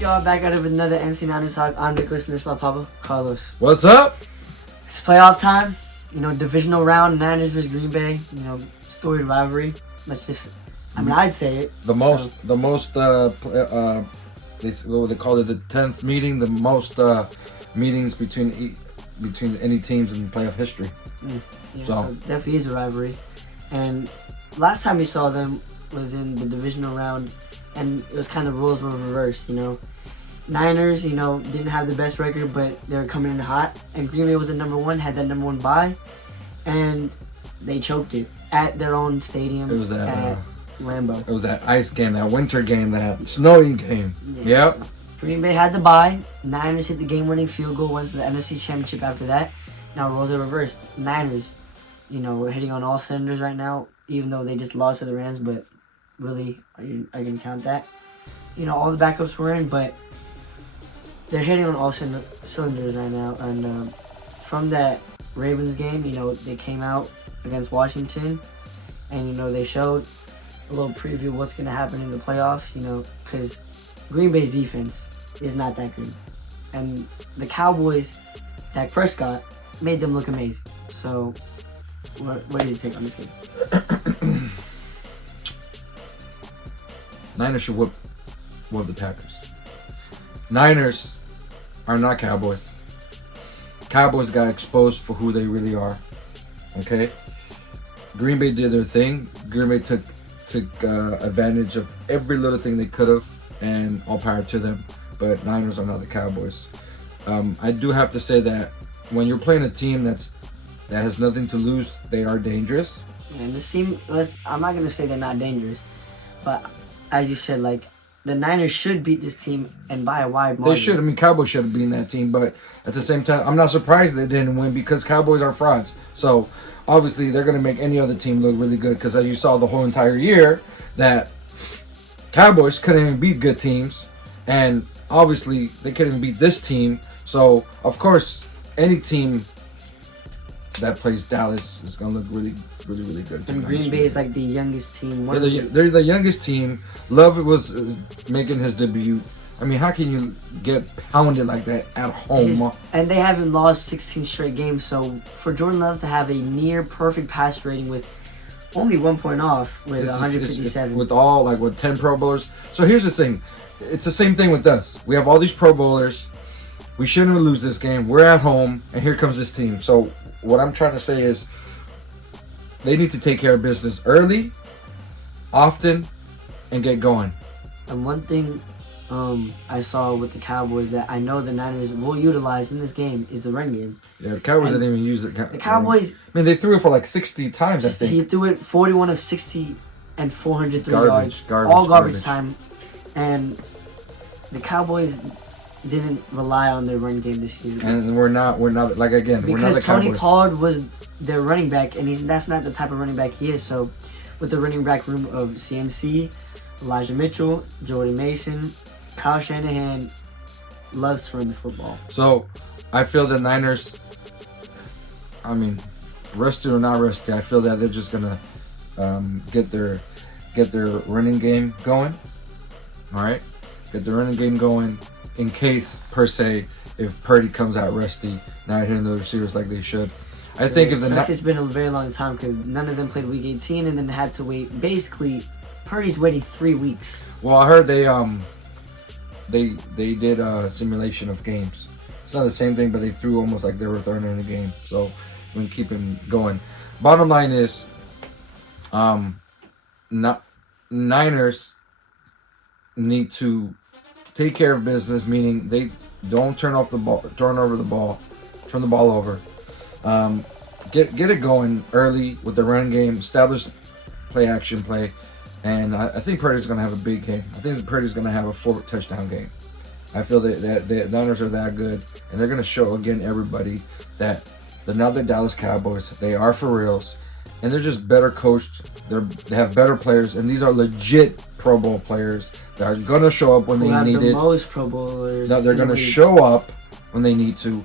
y'all back out of another NC9 Talk. I'm Nicholas and this is my papa, Carlos. What's up? It's playoff time. You know, divisional round, Niners vs. Green Bay. You know, storied rivalry. Let's just, I'd say it. They call it the 10th meeting, the most meetings between any teams in playoff history. Yeah, so definitely is a rivalry. And last time we saw them was in the divisional round, and it was kind of roles were reversed, you know. Niners, you know, didn't have the best record, but they were coming in hot. And Green Bay was the number one, had that number one bye, and they choked it at their own stadium. It was that at Lambeau. It was that ice game, that winter game, that snowy game. Yeah, Yep. So Green Bay had the bye. Niners hit the game-winning field goal, went to the NFC Championship after that. Now roles are reversed. Niners, you know, we're hitting on all cylinders right now, even though they just lost to the Rams, but really, are you going to count that? You know, all the backups were in, but they're hitting on all cylinders right now. And from that Ravens game, you know, they came out against Washington, and, you know, they showed a little preview of what's going to happen in the playoffs, you know, because Green Bay's defense is not that good. And the Cowboys, Dak Prescott, made them look amazing. So, what do you take on this game? Niners should whoop the Packers. Niners are not Cowboys. Cowboys got exposed for who they really are. Okay? Green Bay did their thing. Green Bay took advantage of every little thing they could have, and all power to them. But Niners are not the Cowboys. I do have to say that when you're playing a team that has nothing to lose, they are dangerous. And this team, I'm not going to say they're not dangerous, but as you said, like, the Niners should beat this team and by a wide margin. They should. I mean, Cowboys should have beaten that team, but at the same time, I'm not surprised they didn't win because Cowboys are frauds. So, obviously, they're going to make any other team look really good because as you saw the whole entire year that Cowboys couldn't even beat good teams, and obviously, they couldn't even beat this team. So, of course, any team that plays Dallas is going to look really, really, really good. And Green Bay is like the youngest team. They're the youngest team. Love was making his debut. I mean, how can you get pounded like that at home? And they haven't lost 16 straight games. So for Jordan Love to have a near perfect pass rating with only 1 point off with 157. With 10 Pro Bowlers. So here's the thing. It's the same thing with us. We have all these Pro Bowlers. We shouldn't lose this game. We're at home, and here comes this team. So what I'm trying to say is they need to take care of business early, often, and get going. And one thing I saw with the Cowboys that I know the Niners will utilize in this game is the run game. Yeah, the Cowboys didn't even use it. The Cowboys... I mean, they threw it for like 60 times, I think. He threw it 41 of 60 and 403 yards. All garbage time. And the Cowboys didn't rely on their run game this year. And we're not we're not the Cowboys. Because Tony Pollard was their running back, and that's not the type of running back he is. So, with the running back room of CMC, Elijah Mitchell, Jordy Mason, Kyle Shanahan loves to run the football. So, I feel the Niners, I mean, rusty or not rusty, I feel that they're just gonna get their running game going. All right, get the running game going. In case, per se, if Purdy comes out rusty, not hitting the receivers like they should. I think if it's been a very long time because none of them played Week 18 and then had to wait. Basically, Purdy's waiting 3 weeks. Well, I heard they did a simulation of games. It's not the same thing, but they threw almost like they were throwing in a game. So we can keep him going. Bottom line is, Niners need to take care of business, meaning they don't turn over the ball over. Get it going early with the run game, establish play action play, and I think Purdy's going to have a big game. I think Purdy's going to have a 4-touchdown game. I feel that the Niners are that good, and they're going to show again everybody that they're not the Dallas Cowboys. They are for reals, and they're just better coached. They have better players, and these are legit Pro Bowl players that are going to show up when they need it. Most Pro Bowlers. No, they're going to show up when they need to.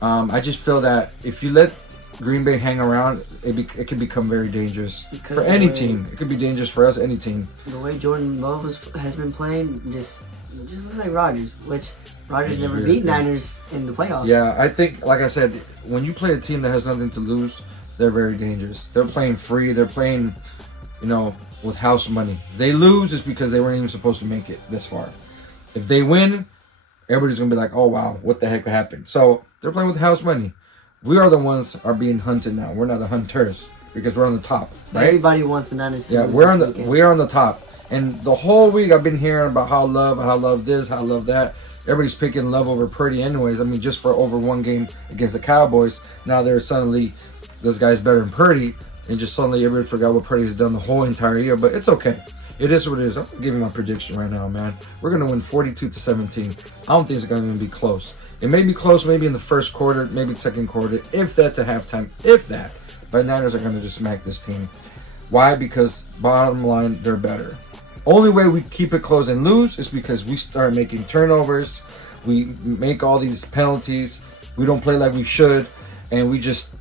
I just feel that if you let Green Bay hang around, it could become very dangerous for any team. It could be dangerous for us, any team. The way Jordan Love has been playing, just It just looks like Rodgers, which Rodgers It's never weird, beat yeah. Niners in the playoffs. Yeah, I think, like I said, when you play a team that has nothing to lose, they're very dangerous. They're playing free. They're playing, with house money. If they lose, it's because they weren't even supposed to make it this far. If they win, everybody's gonna be like, "Oh wow, what the heck happened?" So they're playing with house money. We are the ones are being hunted now. We're not the hunters because we're on the top, right? Everybody wants the Niners to Yeah, lose we're on this the weekend. we're on the top. And the whole week I've been hearing about how love this, how love that. Everybody's picking Love over Purdy anyways. I mean, just for over one game against the Cowboys, now they're suddenly, this guy's better than Purdy. And just suddenly everybody forgot what Purdy's done the whole entire year. But it's okay. It is what it is. I'm going to give you my prediction right now, man. We're going to win 42-17. I don't think it's going to even be close. It may be close maybe in the first quarter, maybe second quarter, if that to halftime, if that. But Niners are going to just smack this team. Why? Because bottom line, they're better. Only way we keep it close and lose is because we start making turnovers. We make all these penalties. We don't play like we should, and we just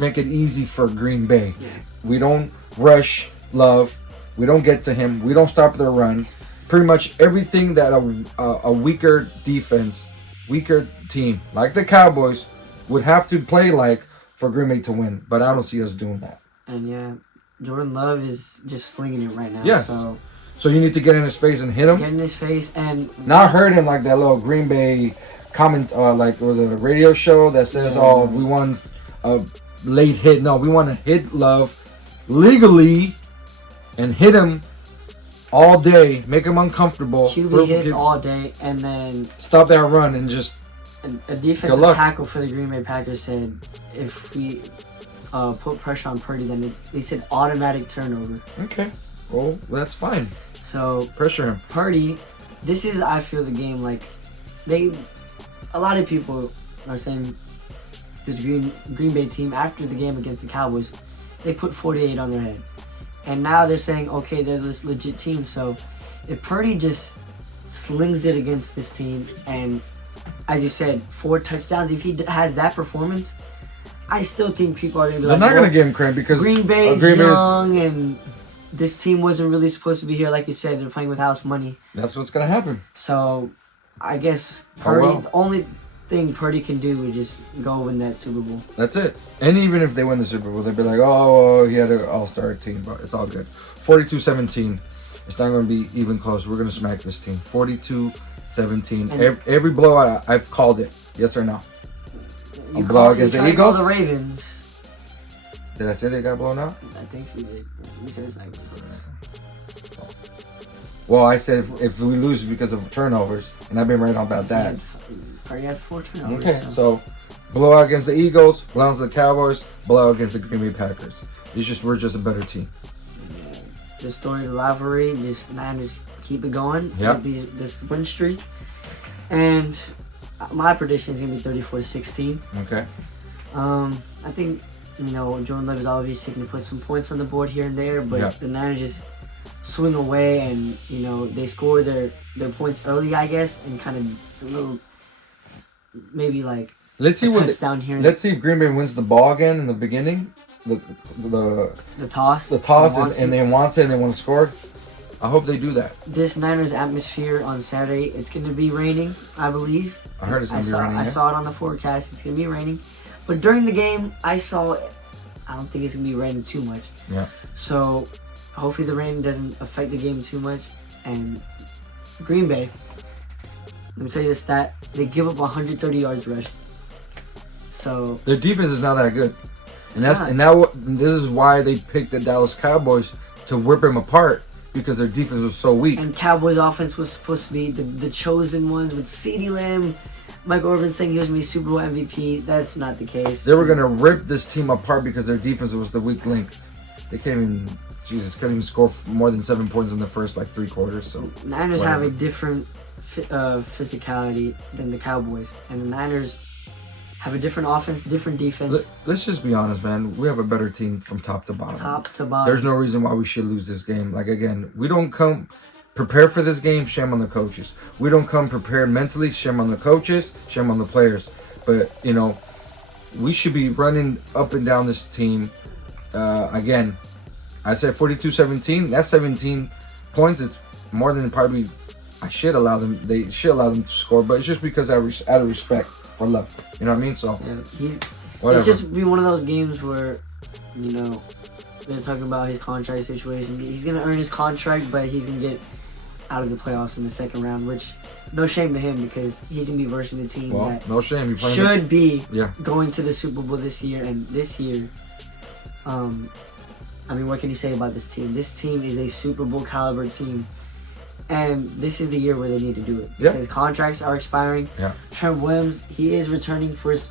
make it easy for Green Bay. Yeah. We don't rush Love. We don't get to him. We don't stop their run. Pretty much everything that a weaker defense, weaker team like the Cowboys would have to play like for Green Bay to win. But I don't see us doing that. And yeah, Jordan Love is just slinging it right now. Yes. So you need to get in his face and hit him. Get in his face and Not hurt him like that little Green Bay comment, like was it a radio show that says, "Oh, we won a late hit." No, we want to hit Love legally and hit him all day, make him uncomfortable. QB hits all day, and then Stop that run and just a defensive tackle for the Green Bay Packers said if we put pressure on Purdy, then they said automatic turnover. okay. Well, that's fine. So Pressure him. Purdy, this is, I feel, the game like a lot of people are saying this Green Bay team after the game against the Cowboys, they put 48 on their head, and now they're saying okay, they're this legit team. So if Purdy just slings it against this team, and as you said, 4 touchdowns, if he has that performance, I still think people are gonna be They're like, not well, gonna give him credit because Green Bay's Green Bay- young and this team wasn't really supposed to be here. Like you said, they're playing with house money. That's what's gonna happen. So I guess Purdy, well. the only thing Purdy can do is just go win that Super Bowl. That's it. And even if they win the Super Bowl, they'd be like, "Oh, he had an all-star team," but it's all good. 42-17. It's not going to be even close. We're going to smack this team. 42-17. Every blowout, I've called it. Yes or no? You blow against the Eagles? The Ravens. Did I say they got blown out? I think so. You said it's like. Well, I said if we lose because of turnovers, and I've been right on about that. Purdy had 4 turnovers. Okay, so blowout against the Eagles, blowout against the Cowboys, blowout against the Green Bay Packers. We're just a better team. Yeah. The story of the rivalry, just Niners keep it going. Yep. This win streak. And my prediction is going to be 34-16. Okay. I think, Jordan Love is obviously going to put some points on the board here and there, but the Niners just swing away and, they score their points early, I guess, and kind of a little, maybe like Let's see down here. Let's see if Green Bay wins the ball again in the beginning. The toss. and they want it and they want to score. I hope they do that. This Niners atmosphere on Saturday, it's going to be raining, I believe. I heard it's going to be raining. I saw it on the forecast. It's going to be raining. But during the game, I don't think it's going to be raining too much. Yeah. So hopefully the rain doesn't affect the game too much. And Green Bay, let me tell you the stat. They give up 130 yards rush. So their defense is not that good. And this is why they picked the Dallas Cowboys to rip them apart, because their defense was so weak. And Cowboys offense was supposed to be the chosen ones with CeeDee Lamb, Michael Irvin saying he was going to be Super Bowl MVP. That's not the case. They were going to rip this team apart because their defense was the weak link. They couldn't even score more than 7 points in the first 3 quarters. So Niners have a different physicality than the Cowboys, and the Niners have a different offense, different defense. Let's just be honest, man. We have a better team from top to bottom. Top to bottom. There's no reason why we should lose this game. Again, we don't come prepared for this game. Shame on the coaches. We don't come prepared mentally. Shame on the coaches. Shame on the players. But, we should be running up and down this team. Again, I said 42-17. That's 17 points. It's more than probably I should allow them. They should allow them to score, but it's just because out of respect for Love. You know what I mean? So Yeah, whatever. it's just be one of those games where, you know, they're talking about his contract situation. He's gonna earn his contract, but he's gonna get out of the playoffs in the second round, which no shame to him because he's gonna be versing the team that no shame. should be Yeah. going to the Super Bowl this year. And this year, I mean, what can you say about this team? This team is a Super Bowl caliber team, and this is the year where they need to do it. Yeah. Because contracts are expiring. Yeah. Trent Williams, he is returning for his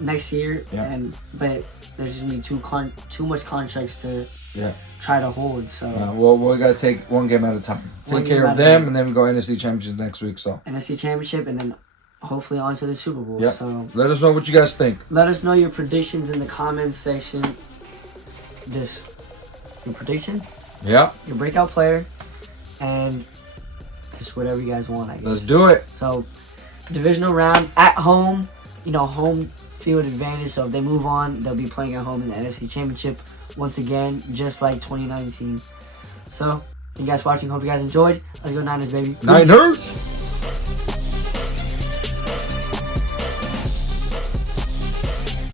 next year, Yeah. but there's gonna be too much contracts to Yeah. try to hold. So Well, we gotta take one game at a time. One Take game care at of a them, time. and then we go NFC Championship next week. So NFC Championship, and then hopefully on to the Super Bowl. yeah. So Let us know what you guys think. let us know your predictions in the comments section. Your prediction, Yeah. your breakout player, and just whatever you guys want, I guess. Let's do it. So, divisional round at home, home field advantage. So if they move on, they'll be playing at home in the NFC Championship once again, just like 2019. So, thank you guys for watching. Hope you guys enjoyed. Let's go Niners, baby. Niners.